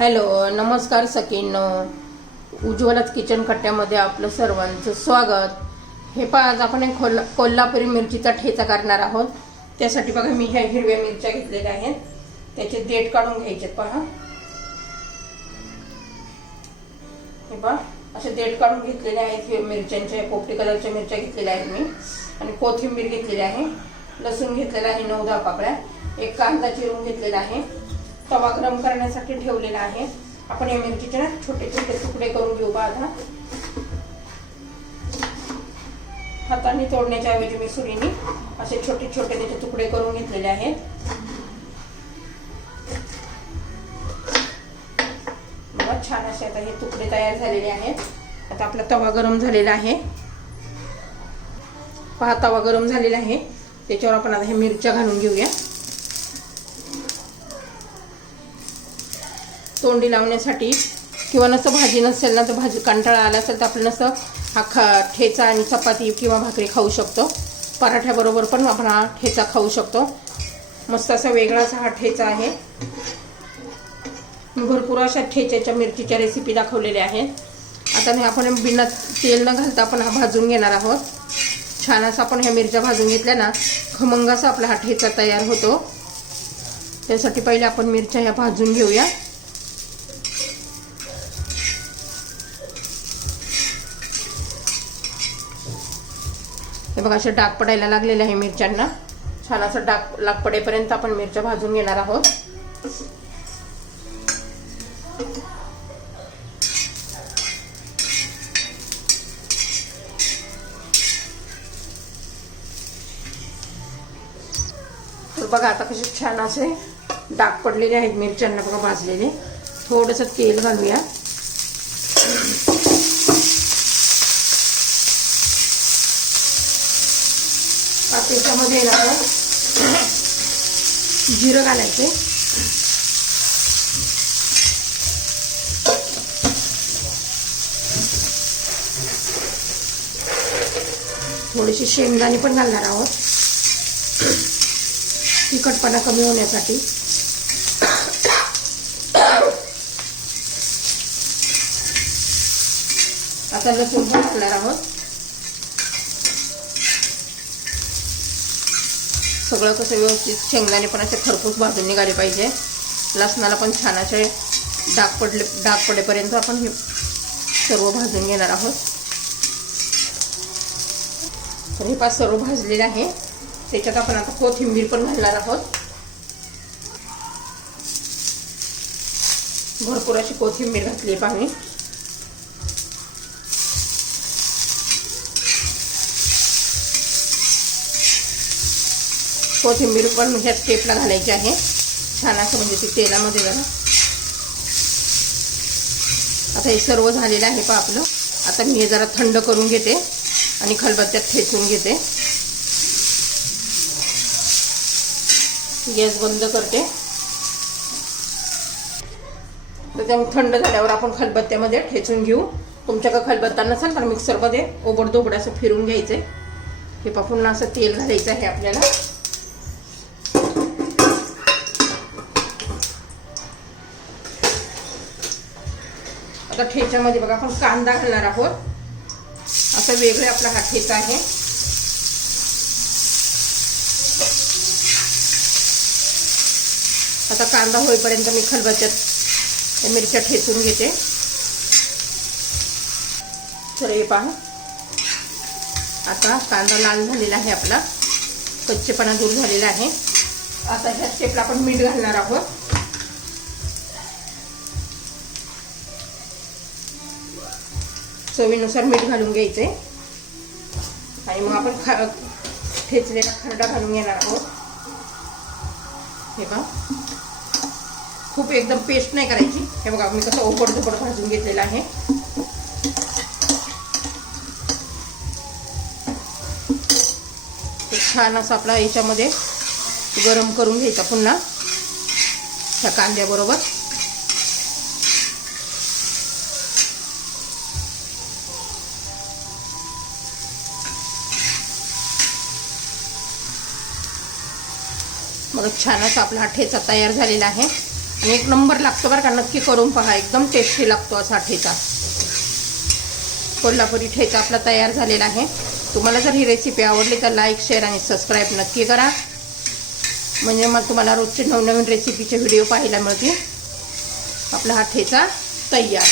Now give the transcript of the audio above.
Hello नमस्कार सकिन उज्ज्वलच kitchen कट्ट्यामध्ये आपलं सर्वांचं स्वागत. हे पहा आज आपण एक कोल्हा कोल्हापुरी मिरचीचा ठेचा करणार आहोत. त्यासाठी बघा मी ह्या हिरव्या मिरच्या घेतलेल्या आहेत. त्याचे देठ काढून घ्यायचे पहा. हे पहा असे देठ काढून घेतलेले आहेत. मिरच्यांच्या पोपटी कलरच्या मिरच्या घेतलेल्या आहेत मी. आणि कोथिंबीर घेतलेली आहे. लसूण घेतलेला आहे नऊ दहा पाकळ्या. एक कांदा चिरून घेतलेला आहे. तवा गरम करण्यासाठी ठेवलेला आहे. आपण या मिरचीचे ना छोटे छोटे तुकडे करून घेऊ बा आता. हाताने तोडण्याच्या ऐवजी मी सुरीने असे छोटे छोटे त्याचे तुकडे करून घेतलेले आहेत. बघा छान असे आता हे तुकडे तयार झालेले आहेत. आता आपला तवा गरम झालेला आहे. पहा तवा गरम झालेला आहे. त्याच्यावर आपण आता हे मिरच्या घालून घेऊया. तोंडी लावण्यासाठी किंवा नसं भाजी नसेल ना तर भाजी कंटाळा आला असेल तर आपलं नसं हा खा ठेचा आणि चपाती किंवा भाकरी खाऊ शकतो. पराठ्याबरोबर पण आपण हा ठेचा खाऊ शकतो. मस्त असा वेगळा असा हा ठेचा आहे. भरपूर अशा ठेच्याच्या मिरचीच्या रेसिपी दाखवलेल्या आहेत. आता नाही आपण बिना तेल न घालता आपण हा भाजून घेणार आहोत. छान असा आपण ह्या मिरच्या भाजून घेतल्या ना खमंग असा आपला हा ठेचा तयार होतो. त्यासाठी पहिले आपण मिरच्या ह्या भाजून घेऊया. हे बघा असे डाग पडायला लागलेले आहे मिरच्यांना. छान असं डाग लाग पडेपर्यंत आपण मिरच्या भाजून घेणार आहोत. तर बघा आता कसे छान असे डाग पडलेले आहेत मिरच्यांना बघा भाजलेले. थोडंसं तेल घालूया. त्याच्यामध्ये ना आपण जिरं घालायचे. थोडीशी शेंगदाणे पण घालणार आहोत. तिखटपणा कमी होण्यासाठी. आता लसूण पण घालणार आहोत. सगळं कसं व्यवस्थित शेंगदाणे पण असे खरपूस भाजून निघाले पाहिजे. लसणाला पण छान असे डाग पडले डाग पडेपर्यंत आपण हे सर्व भाजून घेणार आहोत. तर हे पाच सर्व भाजलेले आहे. त्याच्यात आपण आता कोथिंबीर पण घालणार आहोत. भरपूर अशी कोथिंबीर घातली पाहिजे कोथिंबीर पण ह्या स्टेपला घालायची आहे. छान असं म्हणजे ते तेलामध्ये जरा. आता हे सर्व झालेलं आहे पा आपलं. आता मी हे जरा थंड करून घेते आणि खलबत्त्यात ठेचून घेते. गॅस बंद करते. तर त्या थंड झाल्यावर आपण खलबत्त्यामध्ये ठेचून घेऊ. तुमच्याकडे खलबत्ता नसेल तर मिक्सरमध्ये ओबडदोबड असं फिरून घ्यायचं आहे हे पा पुन्हा असं तेल घालायचं आहे आपल्याला. आता ठेच्यामध्ये बघा आपण कांदा घालणार आहोत. असं वेगळे आपला हा ठेचा आहे. आता कांदा होईपर्यंत मी खलबत्त्यात मिरच्या ठेचून घेते. तर हे पहा. आता कांदा लाल झालेला आहे आपला. कच्चेपणा दूर झालेला आहे. आता ह्या स्टेपला आपण मीठ घालणार आहोत. चवीनुसार मीठ घालून घ्यायचे. आणि मग आपण खा ठेचलेला खरडा घालून घेणार आहोत. हे बघा. खूप एकदम पेस्ट नाही करायची. हे बघा मी कसं ओपड झोपड भाजून घेतलेलं आहे. छान असं आपला याच्यामध्ये गरम करून घ्यायचा पुन्हा. त्या कांद्याबरोबर. मग छान असा आपला हा ठेचा तयार झालेला आहे. आणि एक नंबर लागतो बरं का नक्की करून पहा एकदम टेस्टी लागतो असा ठेचा. कोल्हापुरी ठेचा आपला तयार झालेला आहे. तुम्हाला जर ही रेसिपी आवडली तर लाईक शेअर आणि सबस्क्राईब नक्की करा. म्हणजे मग तुम्हाला रोजचे नवनवीन रेसिपीचे व्हिडिओ पाहायला मिळतील. आपला हा ठेचा तयार.